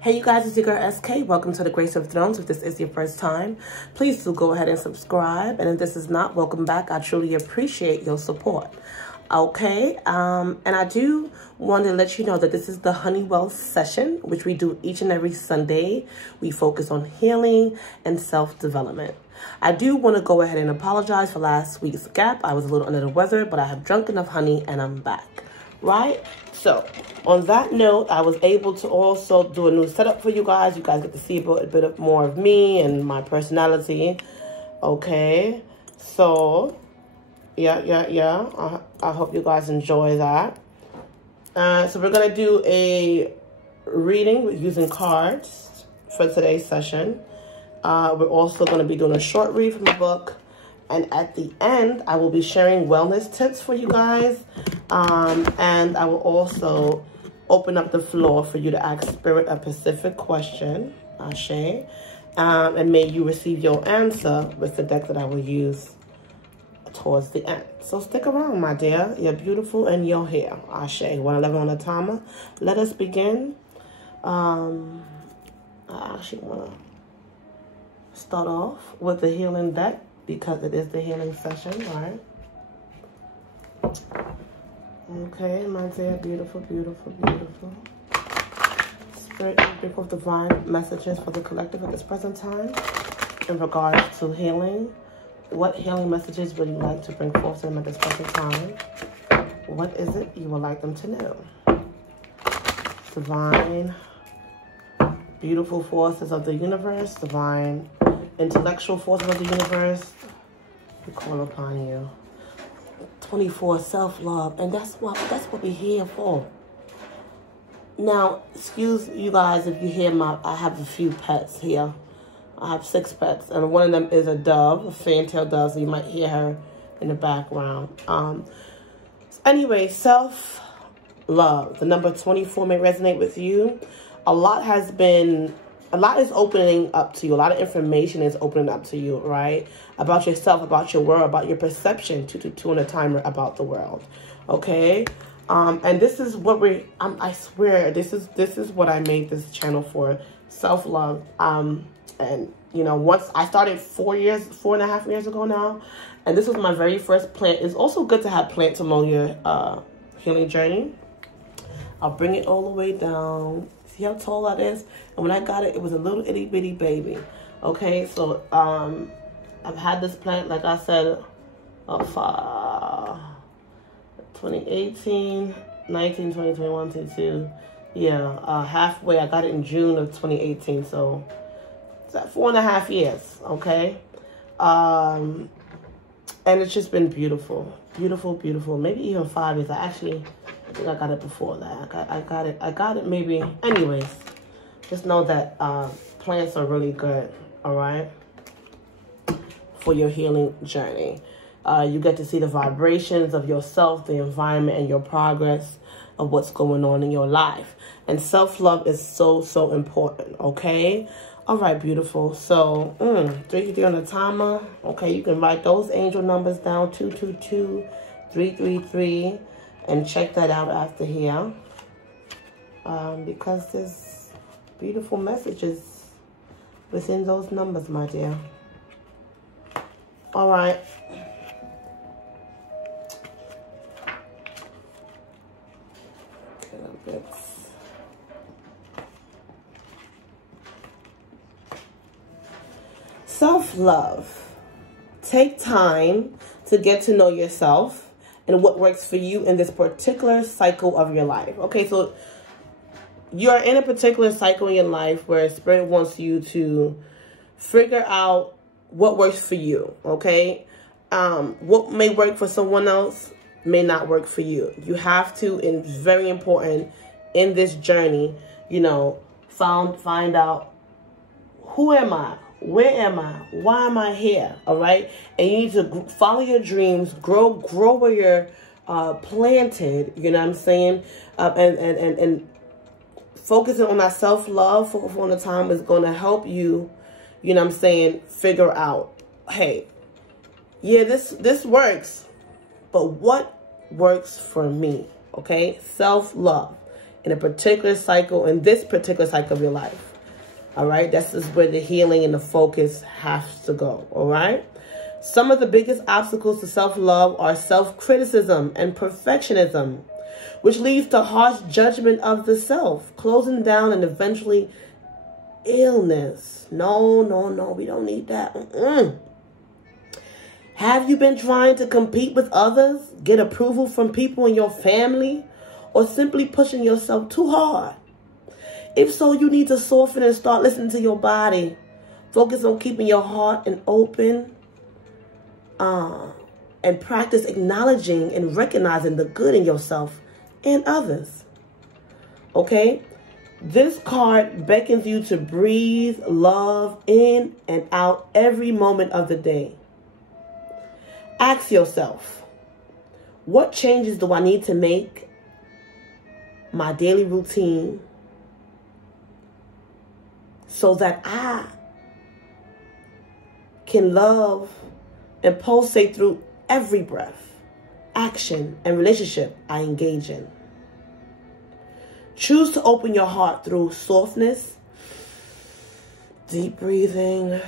Hey you guys, it's your girl SK. Welcome to the Grace of Thrones. If this is your first time, please do go ahead and subscribe. And if this is not, welcome back. I truly appreciate your support. Okay, and I do want to let you know that this is the Honeywell session, which we do each and every Sunday. We focus on healing and self-development. I do want to go ahead and apologize for last week's gap. I was a little under the weather, but I have drunk enough honey and I'm back. Right? So, on that note, I was able to also do a new setup for you guys. You guys get to see a bit more of me and my personality. Okay. So, yeah. I hope you guys enjoy that. So, we're going to do a reading using cards for today's session. We're also going to be doing a short read from the book. And at the end, I will be sharing wellness tips for you guys. And I will also open up the floor for you to ask Spirit a specific question, Ashe. And may you receive your answer with the deck that I will use towards the end. So stick around, my dear. You're beautiful and you're here, Ashe. 111 on the timer. Let us begin. I actually want to start off with the healing deck, because it is the healing session, right? Okay, my dear, beautiful, beautiful, beautiful. Spirit, bring forth divine messages for the collective at this present time in regards to healing. What healing messages would you like to bring forth to them at this present time? What is it you would like them to know? Divine, beautiful forces of the universe, divine intellectual forces of the universe, we call upon you. 24 self-love, and that's what we're here for. Now, excuse you guys if you hear I have a few pets here. I have 6 pets, and one of them is a dove, a fantail dove, so you might hear her in the background. Anyway, self-love. The number 24 may resonate with you. A lot is opening up to you. A lot of information is opening up to you, right? About yourself, about your world, about your perception, 222 on the timer, about the world. Okay? And this is what I swear, this is what I made this channel for. Self-love. And, you know, once I started 4.5 years ago now, and this was my very first plant. It's also good to have plants along your healing journey. I'll bring it all the way down. See how tall that is? And when I got it, it was a little itty bitty baby. Okay, so I've had this plant, like I said, 2018, 19, 20, 21, 22. Yeah, halfway. I got it in June of 2018, so it's at 4.5 years. Okay, and it's just been beautiful, beautiful, beautiful. Maybe even 5 years. I think I got it before that. I got it maybe. Anyways, just know that plants are really good, all right, for your healing journey. You get to see the vibrations of yourself, the environment, and your progress of what's going on in your life. And self-love is so, so important, okay? All right, beautiful. So, 333 on the timer. Okay, you can write those angel numbers down, 222, 333. And check that out after here, because there's beautiful messages within those numbers, my dear. All right. Self-love. Take time to get to know yourself and what works for you in this particular cycle of your life. Okay, so you're in a particular cycle in your life where Spirit wants you to figure out what works for you, okay? What may work for someone else may not work for you. You have to, and it's very important in this journey, you know, find out, who am I? Where am I? Why am I here? All right. And you need to follow your dreams, grow where you're planted. You know what I'm saying? And focusing on that self-love for on the time is going to help you, you know what I'm saying, figure out, hey, yeah, this works, but what works for me? Okay. Self-love in a particular cycle, in this particular cycle of your life. All right, this is where the healing and the focus has to go. All right. Some of the biggest obstacles to self-love are self-criticism and perfectionism, which leads to harsh judgment of the self, closing down, and eventually illness. No, we don't need that. Have you been trying to compete with others, get approval from people in your family, or simply pushing yourself too hard? If so, you need to soften and start listening to your body. Focus on keeping your heart and open, and practice acknowledging and recognizing the good in yourself and others. Okay? This card beckons you to breathe love in and out every moment of the day. Ask yourself, what changes do I need to make my daily routine so that I can love and pulsate through every breath, action, and relationship I engage in? Choose to open your heart through softness, deep breathing,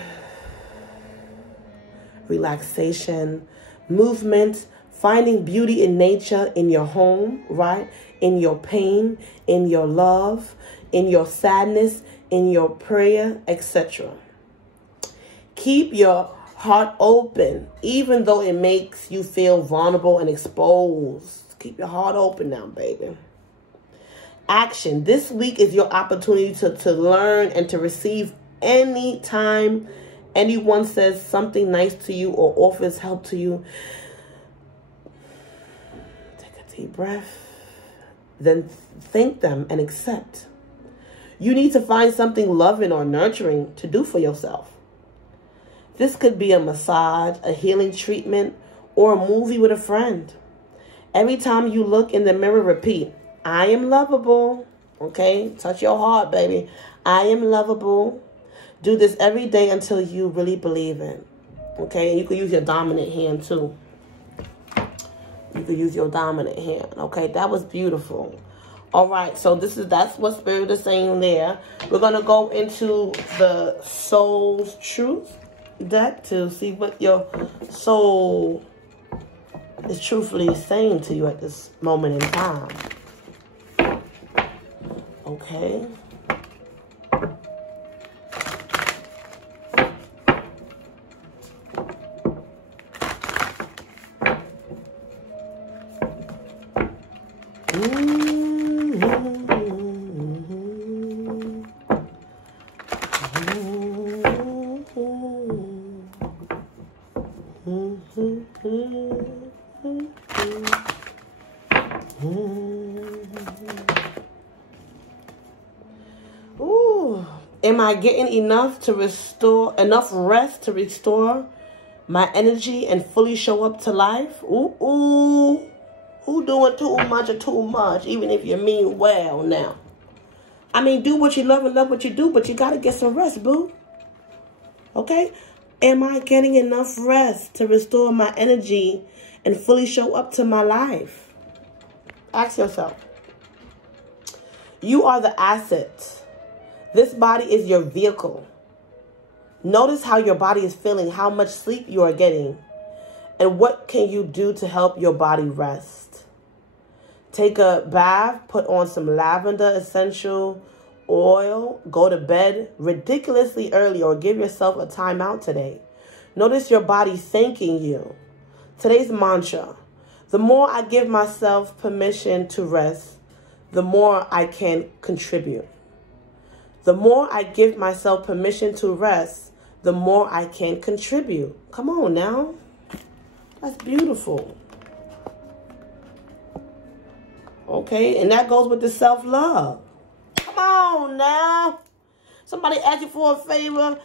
relaxation, movement, finding beauty in nature, in your home, right? In your pain, in your love, in your sadness, in your prayer, etc. Keep your heart open, even though it makes you feel vulnerable and exposed. Keep your heart open now, baby. Action. This week is your opportunity to learn and to receive any time anyone says something nice to you or offers help to you. Take a deep breath. Then thank them and accept. You need to find something loving or nurturing to do for yourself. This could be a massage, a healing treatment, or a movie with a friend. Every time you look in the mirror, repeat, I am lovable. Okay? Touch your heart, baby. I am lovable. Do this every day until you really believe it. Okay? And you can use your dominant hand too. You could use your dominant hand. Okay? That was beautiful. All right. So that's what Spirit is saying there. We're going to go into the Soul's Truth deck to see what your soul is truthfully saying to you at this moment in time. Okay. Am I getting enough rest to restore my energy and fully show up to life? Who doing too much or too much, even if you mean well now? I mean, do what you love and love what you do, but you got to get some rest, boo. Okay? Am I getting enough rest to restore my energy and fully show up to my life? Ask yourself. You are the asset. This body is your vehicle. Notice how your body is feeling, how much sleep you are getting, and what can you do to help your body rest. Take a bath, put on some lavender essential oil, go to bed ridiculously early or give yourself a timeout today. Notice your body thanking you. Today's mantra: the more I give myself permission to rest, the more I can contribute. The more I give myself permission to rest, the more I can contribute. Come on now. That's beautiful. Okay, and that goes with the self-love. Come on now. Somebody ask you for a favor.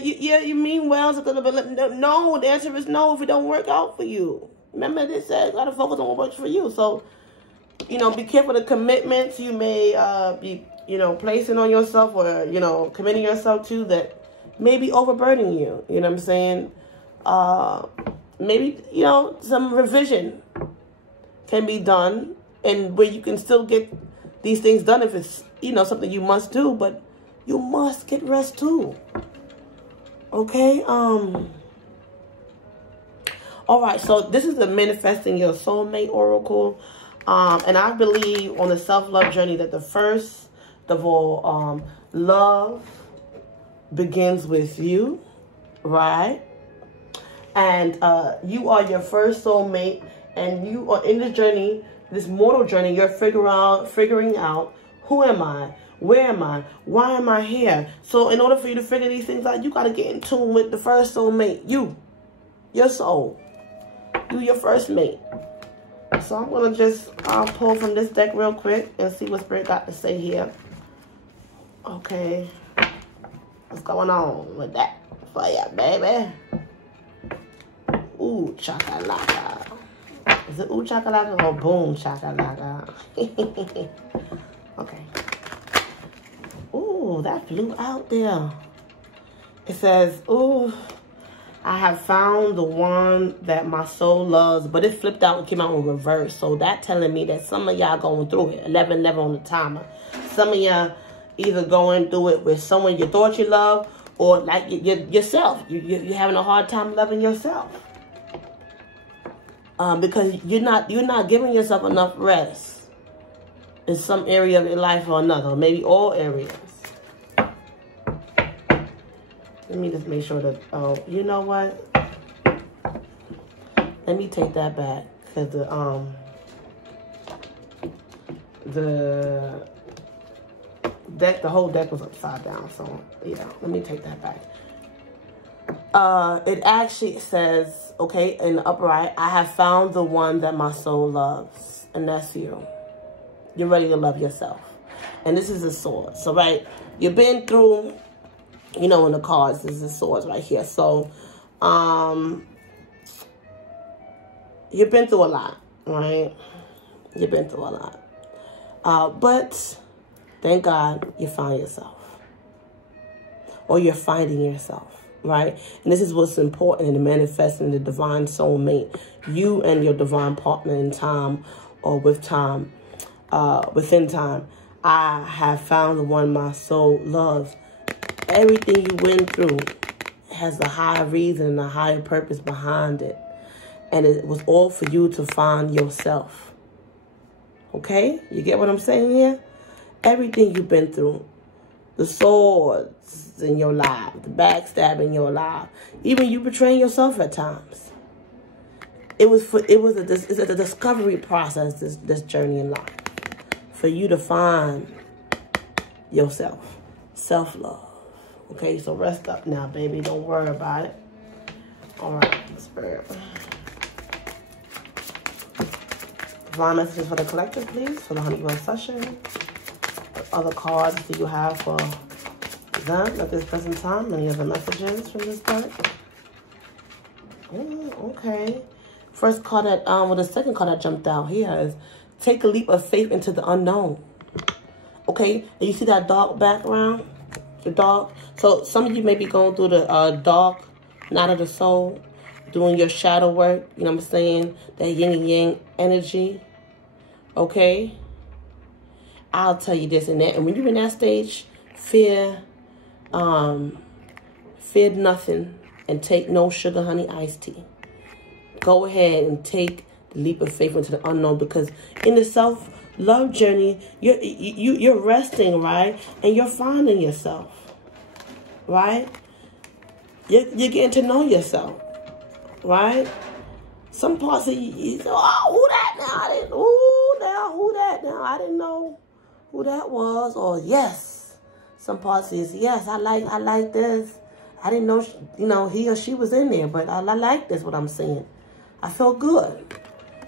You mean well. No, the answer is no if it don't work out for you. Remember they said, got to focus on what works for you. So, be careful of the commitments you may be placing on yourself or, committing yourself to that may be overburdening you. You know what I'm saying? Maybe, some revision can be done and where you can still get these things done if it's, you know, something you must do, but you must get rest too. Okay? All right, so this is the Manifesting Your Soulmate Oracle. And I believe on the self-love journey that the first of all, love begins with you, right? And you are your first soulmate, and you are in this journey, this mortal journey, you're figuring out, who am I? Where am I? Why am I here? So in order for you to figure these things out, you got to get in tune with the first soulmate, you, your soul, you, your first mate. So I'm going to just pull from this deck real quick and see what Spirit got to say here. Okay. What's going on with that for ya, baby? Ooh, chakalaka. Is it ooh chakalaka or boom chakalaka? Okay. Ooh, that flew out there. It says, ooh, I have found the one that my soul loves, but it flipped out and came out in reverse. So that telling me that some of y'all going through it. 11-11 on the timer. Some of y'all either going through it with someone you thought you loved, or like yourself. You're having a hard time loving yourself. Because you're not giving yourself enough rest in some area of your life or another, maybe all areas. Let me just make sure that, oh, you know what? Let me take that back, because the deck, the whole deck was upside down. So yeah, let me take that back. It actually says, okay, in the upper right, I have found the one that my soul loves, and that's you. You're ready to love yourself. And this is a sword. So, right, you've been through, you know, in the cards, this is the swords right here. So, you've been through a lot, right? You've been through a lot. But thank God you found yourself. Or you're finding yourself. Right? And this is what's important in manifesting the divine soulmate. You and your divine partner in time, or with time, within time. I have found the one my soul loves. Everything you went through has a higher reason and a higher purpose behind it. And it was all for you to find yourself. Okay? You get what I'm saying here? Everything you've been through. The swords in your life, the backstab in your life, even you betraying yourself at times. It's a discovery process, this journey in life, for you to find yourself, self-love. Okay, so rest up now, baby. Don't worry about it. All right, Spirit. Divine messages for the collective, please, for the Honeygrow session. What other cards do you have for them at this present time? Any other messages from this deck? Oh, okay. First card that, well, the second card that jumped out here is take a leap of faith into the unknown. Okay, and you see that dark background? The dark. So some of you may be going through the dark night of the soul, doing your shadow work, you know what I'm saying? That yin and yang energy. Okay? I'll tell you this and that. And when you're in that stage, fear nothing and take no sugar, honey, iced tea. Go ahead and take the leap of faith into the unknown, because in the self-love journey, you're resting, right? And you're finding yourself, right? You're getting to know yourself, right? Some parts of you say, oh, who that now? Who that now? I didn't know who that was. Or yes, some parts is, yes, I like this. I didn't know, you know, he or she was in there, but I like this, what I'm saying. I feel good.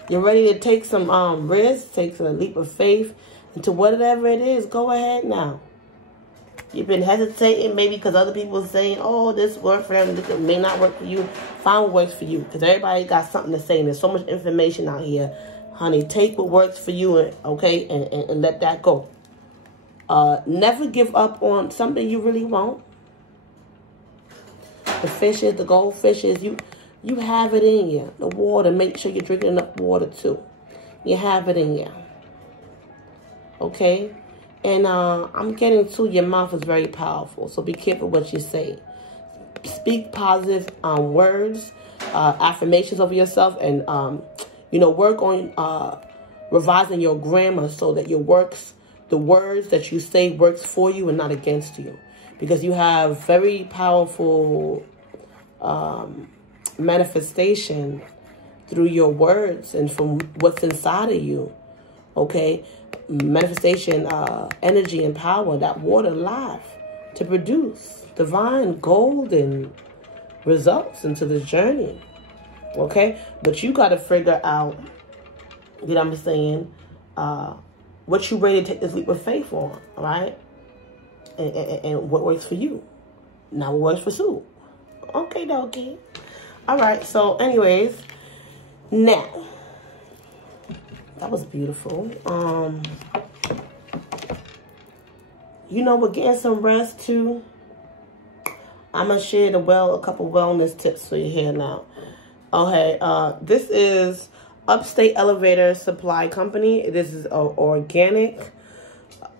You're ready to take some risk, take a leap of faith into whatever it is. Go ahead now. You've been hesitating maybe because other people are saying, oh, this worked for them, this may not work for you. Find what works for you, because everybody got something to say, and there's so much information out here. Honey, take what works for you, okay, and let that go. Never give up on something you really want. The fishes, the goldfishes, you have it in you. The water, make sure you're drinking enough water too. You have it in you. Okay? And I'm getting to your mouth is very powerful. So be careful what you say. Speak positive words, affirmations of yourself, and, work on revising your grammar so that the words that you say works for you and not against you. Because you have very powerful manifestation through your words and from what's inside of you. Okay? Manifestation, energy and power, that water life to produce divine golden results into this journey. Okay? But you got to figure out, you know what I'm saying, what you ready to take this leap of faith on, all right? And what works for you. Not what works for Sue. Okay, dokie. All right, so anyways, now, that was beautiful. We're getting some rest too. I'm going to share a couple wellness tips for you here now. Okay, this is Upstate Elevator Supply Company. This is organic,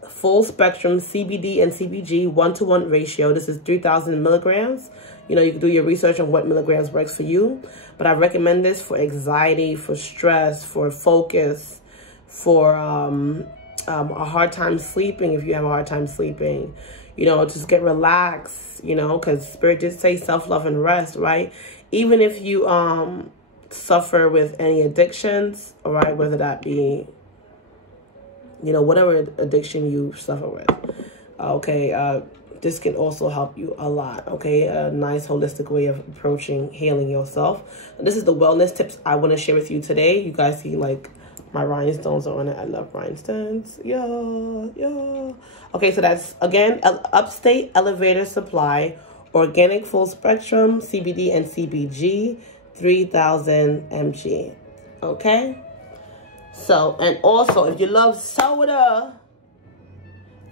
full spectrum CBD and CBG 1-to-1 ratio. This is 3,000 milligrams. You can do your research on what milligrams works for you. But I recommend this for anxiety, for stress, for focus, for a hard time sleeping if you have a hard time sleeping. Just get relaxed, because Spirit did say self-love and rest, right? Even if you suffer with any addictions, all right, whether that be, whatever addiction you suffer with, okay, this can also help you a lot, okay? A nice holistic way of approaching healing yourself. And this is the wellness tips I want to share with you today. You guys see, like, my rhinestones are on it. I love rhinestones. Yeah. Okay, so that's, again, Upstate Elevator Supply, organic full spectrum, CBD and CBG, 3,000 mg. Okay? So, and also, if you love soda,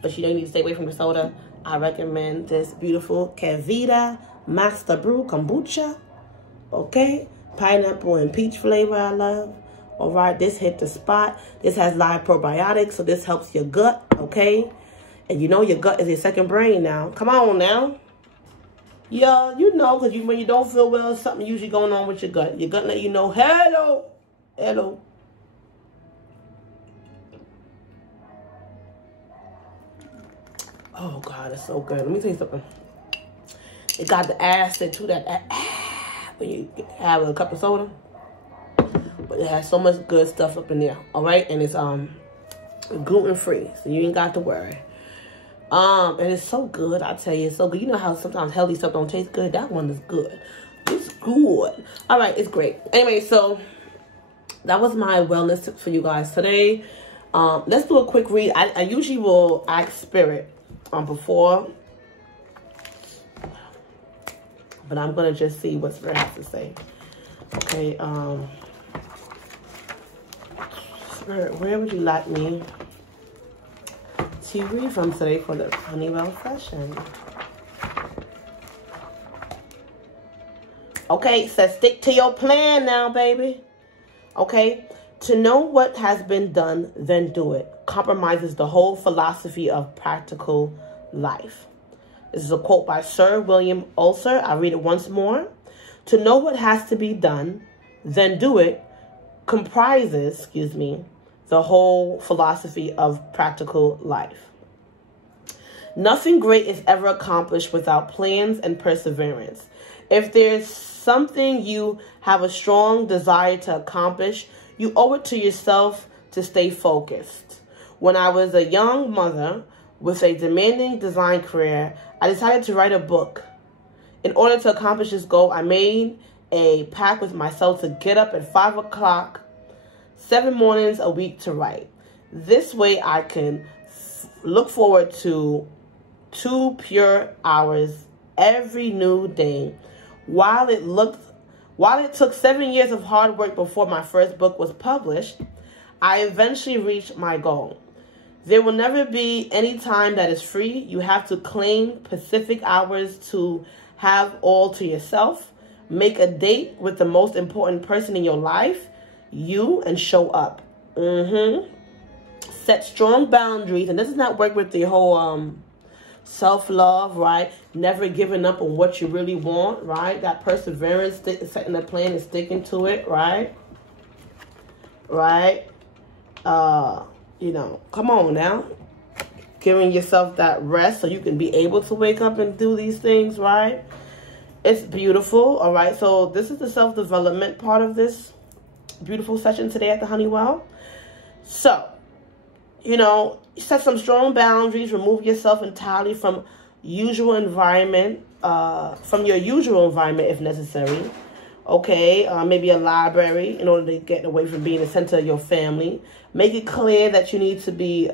but you need to stay away from the soda, I recommend this beautiful Kevita Master Brew Kombucha. Okay? Pineapple and peach flavor I love. All right, this hit the spot. This has live probiotics, so this helps your gut, okay? And your gut is your second brain now. Come on now. Yeah, because when you don't feel well, something usually going on with your gut. Your gut let you know, hello. Oh, God, it's so good. Let me tell you something. It got the acid too, when you have a cup of soda. But it has so much good stuff up in there, all right? And it's gluten-free, so you ain't got to worry. And it's so good, I tell you. It's so good. You know how sometimes healthy stuff don't taste good? That one is good. It's good. All right, it's great. Anyway, so that was my wellness tip for you guys today. Let's do a quick read. I usually will ask Spirit before, but I'm going to just see what Spirit has to say. Okay, Spirit, where would you like me to read from today for the Honeywell session? Okay, it says stick to your plan now, baby. Okay, to know what has been done, then do it, compromises the whole philosophy of practical life. This is a quote by Sir William Ulcer. I'll read it once more. To know what has to be done, then do it, comprises, the whole philosophy of practical life. Nothing great is ever accomplished without plans and perseverance. If there's something you have a strong desire to accomplish, you owe it to yourself to stay focused. When I was a young mother with a demanding design career, I decided to write a book. In order to accomplish this goal, I made a pact with myself to get up at 5 o'clock, 7 mornings a week to write. This way I can look forward to 2 pure hours every new day. While it took 7 years of hard work before my first book was published, I eventually reached my goal. There will never be any time that is free. You have to claim specific hours to have all to yourself. Make a date with the most important person in your life, you, and show up. Set strong boundaries. And this is not work with the whole self-love, right? Never giving up on what you really want, right? That perseverance, setting a plan and sticking to it, right? Right? You know, come on now. Giving yourself that rest so you can be able to wake up and do these things, right? It's beautiful, all right? So this is the self-development part of this beautiful session today at the Honeywell. So, you know, set some strong boundaries. Remove yourself entirely from usual environment, from your usual environment if necessary. Okay, maybe a library in order to get away from being the center of your family. Make it clear that you need to be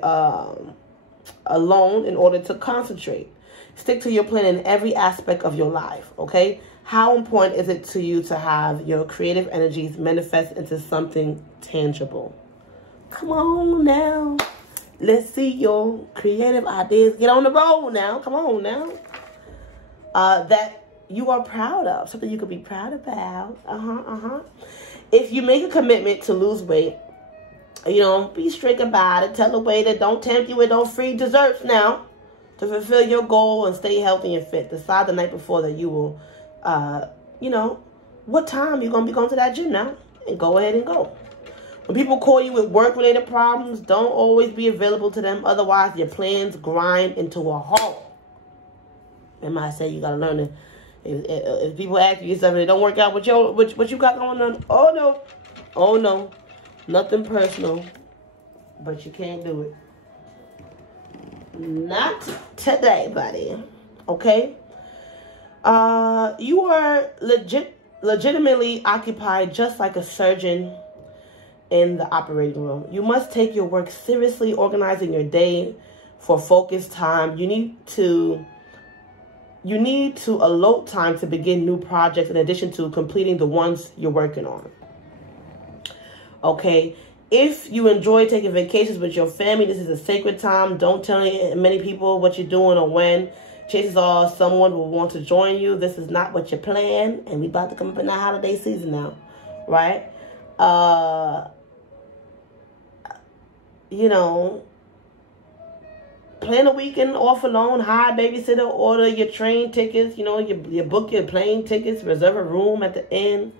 alone in order to concentrate. Stick to your plan in every aspect of your life, okay? How important is it to you to have your creative energies manifest into something tangible? Come on now. Let's see your creative ideas. Get on the road now. Come on now. That you are proud of. Something you could be proud about. If you make a commitment to lose weight, you know, be strict about it. Tell the waiter, don't tempt you with those free desserts now. To fulfill your goal and stay healthy and fit. Decide the night before that you will, you know, what time you're going to be going to that gym now. And go ahead and go. When people call you with work-related problems, don't always be available to them. Otherwise, your plans grind into a halt. And I say you got to learn to, if people ask you something, they don't work out with what you got going on. Oh, no. Oh, no. Nothing personal. But you can't do it. Not today, buddy. Okay? You are legitimately occupied just like a surgeon in the operating room. You must take your work seriously, organizing your day for focused time. You need to allot time to begin new projects in addition to completing the ones you're working on. Okay? If you enjoy taking vacations with your family, this is a sacred time. Don't tell many people what you're doing or when. Chances are someone will want to join you. This is not what you plan. And we about to come up in the holiday season now. Right? You know, plan a weekend off alone. Hire a babysitter. Order your train tickets. You know, you book your plane tickets. Reserve a room at the inn.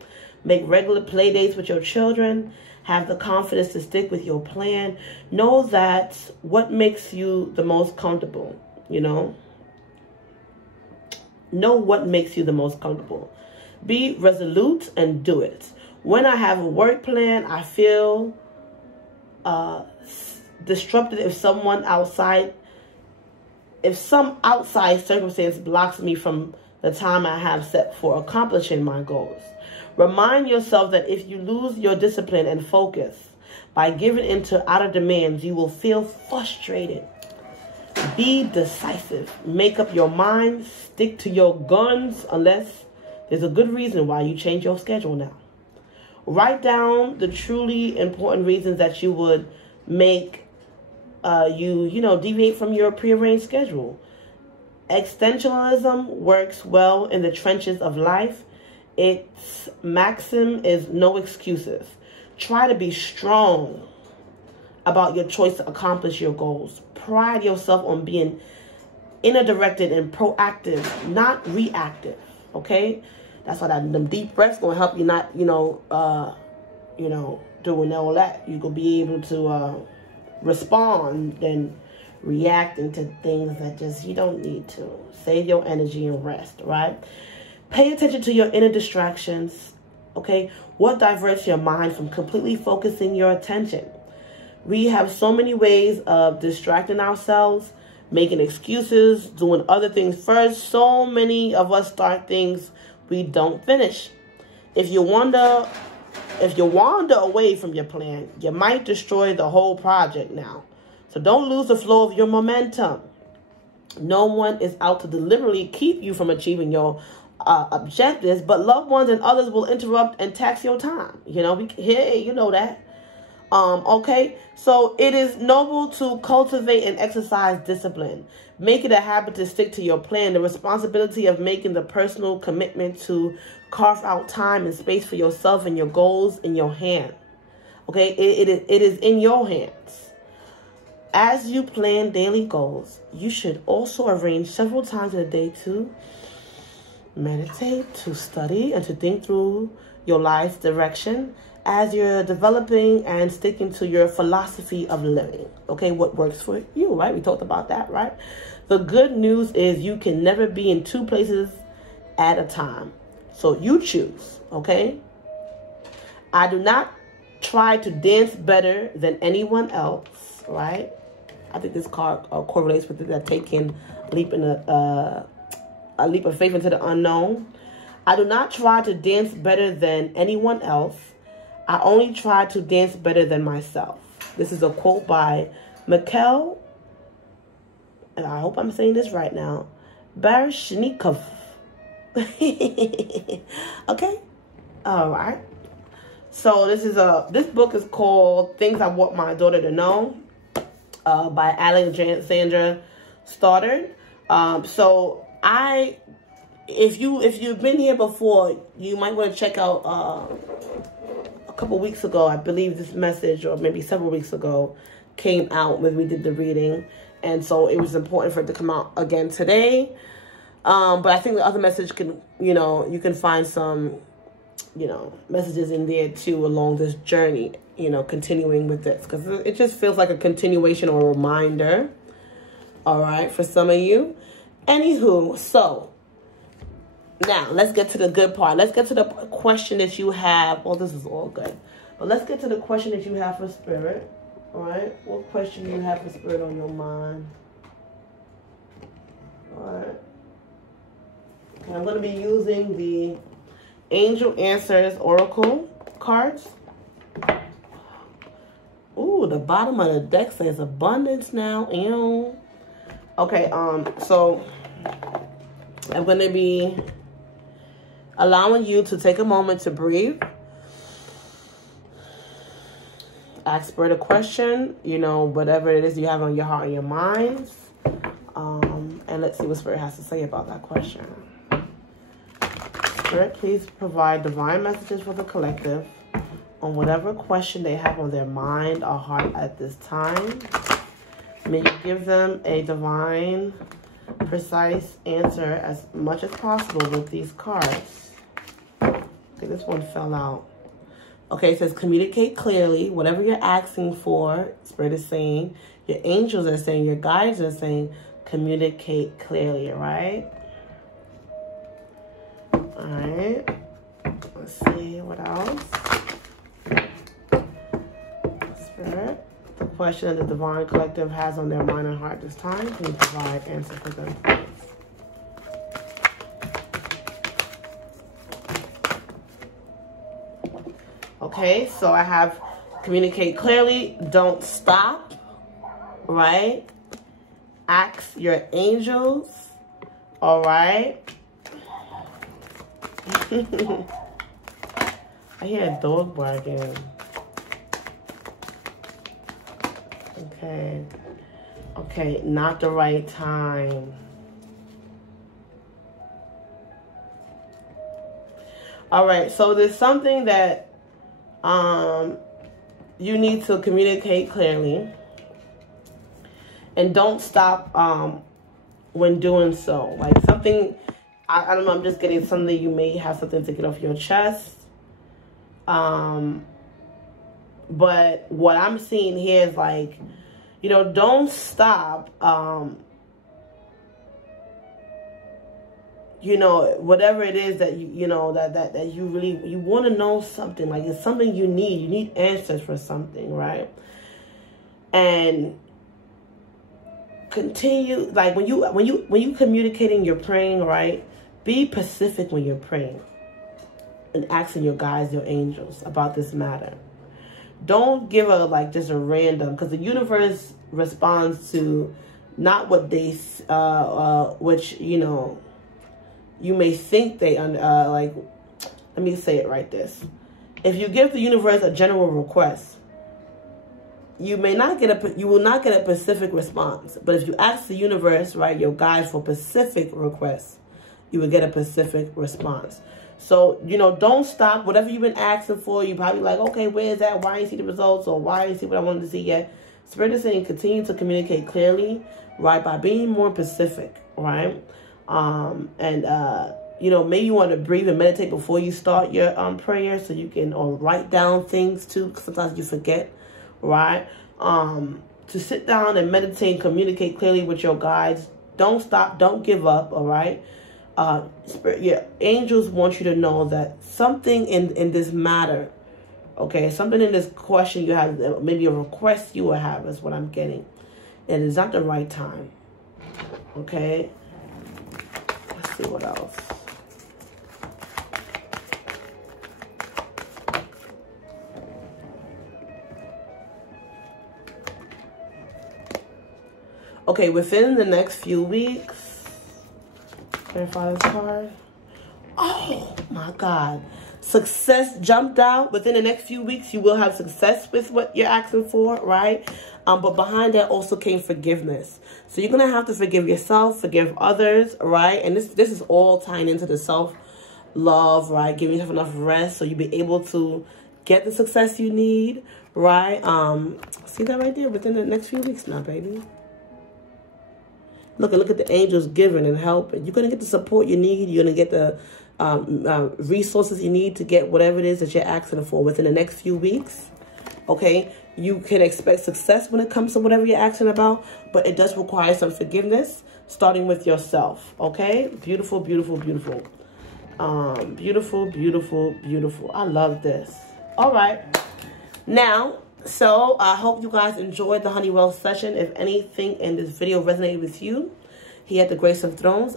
Make regular play dates with your children. Have the confidence to stick with your plan. Know that what makes you the most comfortable, you know. Know what makes you the most comfortable. Be resolute and do it. When I have a work plan, I feel disrupted if some outside circumstance blocks me from the time I have set for accomplishing my goals. Remind yourself that if you lose your discipline and focus by giving into outer demands, you will feel frustrated. Be decisive. Make up your mind. Stick to your guns unless there's a good reason why you change your schedule now. Write down the truly important reasons that you would make you deviate from your prearranged schedule. Existentialism works well in the trenches of life. Its maxim is no excuses. Try to be strong about your choice to accomplish your goals. Pride yourself on being inner-directed and proactive, not reactive. Okay? That's why them deep breaths gonna help you not, doing all that. You gonna be able to respond than reacting to things that just you don't need to. Save your energy and rest, right? Pay attention to your inner distractions, okay? What diverts your mind from completely focusing your attention? We have so many ways of distracting ourselves, making excuses, doing other things first. So many of us start things we don't finish. If you wander away from your plan, you might destroy the whole project now. So don't lose the flow of your momentum. No one is out to deliberately keep you from achieving your objectives, but loved ones and others will interrupt and tax your time. You know that. Okay, so it is noble to cultivate and exercise discipline. Make it a habit to stick to your plan. The responsibility of making the personal commitment to carve out time and space for yourself and your goals in your hand. Okay, it is in your hands. As you plan daily goals, you should also arrange several times in a day to meditate, to study, and to think through your life's direction as you're developing and sticking to your philosophy of living. Okay, what works for you, right? We talked about that, right? The good news is you can never be in two places at a time. So you choose, okay? I do not try to dance better than anyone else, right? I think this card correlates with that taking a leap of faith into the unknown. I do not try to dance better than anyone else. I only try to dance better than myself. This is a quote by Mikhail, and I hope I'm saying this right now, Baryshnikov. Okay? All right. So this book is called Things I Want My Daughter to Know by Alexandra Stoddard. So if you've been here before, you might want to check out a couple weeks ago, I believe this message, or maybe several weeks ago, came out when we did the reading. And so it was important for it to come out again today. But I think the other message can, you can find some, messages in there too along this journey, continuing with this. Because it just feels like a continuation or a reminder, all right, for some of you. Anywho, so now let's get to the good part. Let's get to the question that you have. Well, this is all good. But let's get to the question that you have for Spirit. All right, what question do you have for Spirit on your mind? All right. And I'm going to be using the Angel Answers Oracle cards. Ooh, the bottom of the deck says abundance now. Ew. Okay, so I'm going to be allowing you to take a moment to breathe. Ask Spirit a question, whatever it is you have on your heart and your minds. And let's see what Spirit has to say about that question. Spirit, please provide divine messages for the collective on whatever question they have on their mind or heart at this time. May you give them a divine, precise answer as much as possible with these cards. Okay, this one fell out. Okay, it says communicate clearly. Whatever you're asking for, Spirit is saying, your angels are saying, your guides are saying, communicate clearly, right? All right. Let's see what else. Spirit, the question that the Divine Collective has on their mind and heart this time, can you provide answer for them, please? Okay, so I have communicate clearly, don't stop, right? Ask your angels, all right? I hear a dog barking. Okay. Okay, not the right time. All right, so there's something that you need to communicate clearly, and don't stop when doing so. Like something, I don't know, I'm just getting something, you may have something to get off your chest. But what I'm seeing here is like, don't stop, whatever it is that that you really, you want to know something, like it's something you need answers for something, right? And continue, like when you communicating, you're praying, right? Be specific when you're praying and asking your guides, your angels about this matter. Don't give just a random, because the universe responds to not what they which you may think they let me say it right this. If you give the universe a general request, you will not get a specific response. But if you ask the universe, right, your guides for specific requests, you will get a specific response. So, don't stop. Whatever you've been asking for, you probably like, okay, where is that? Why ain't see the results? Or why ain't see what I wanted to see yet? Spirit is saying continue to communicate clearly, right, by being more specific, right? You know, maybe you want to breathe and meditate before you start your prayer, so you can write down things too, because sometimes you forget, right? To sit down and meditate and communicate clearly with your guides. Don't stop. Don't give up, all right? Spirit, your angels want you to know that something in this matter, okay, something in this question you have, maybe a request you will have is what I'm getting. It is not the right time, okay? Let's see what else. Okay, within the next few weeks, clarify this card. Oh my God. Success jumped out. Within the next few weeks, you will have success with what you're asking for, right? But behind that also came forgiveness. So you're going to have to forgive yourself, forgive others, right? And this is all tying into the self-love, right? Giving yourself enough rest so you'll be able to get the success you need, right? See that right there? Within the next few weeks now, baby. Look at the angels giving and helping. You're going to get the support you need. You're going to get the resources you need to get whatever it is that you're asking for within the next few weeks. Okay? You can expect success when it comes to whatever you're asking about, but it does require some forgiveness, starting with yourself. Okay? Beautiful, beautiful, beautiful. Beautiful, beautiful, beautiful. I love this. All right. Now, so I hope you guys enjoyed the Honeywell session. If anything in this video resonated with you, here at the Grace of Thrones,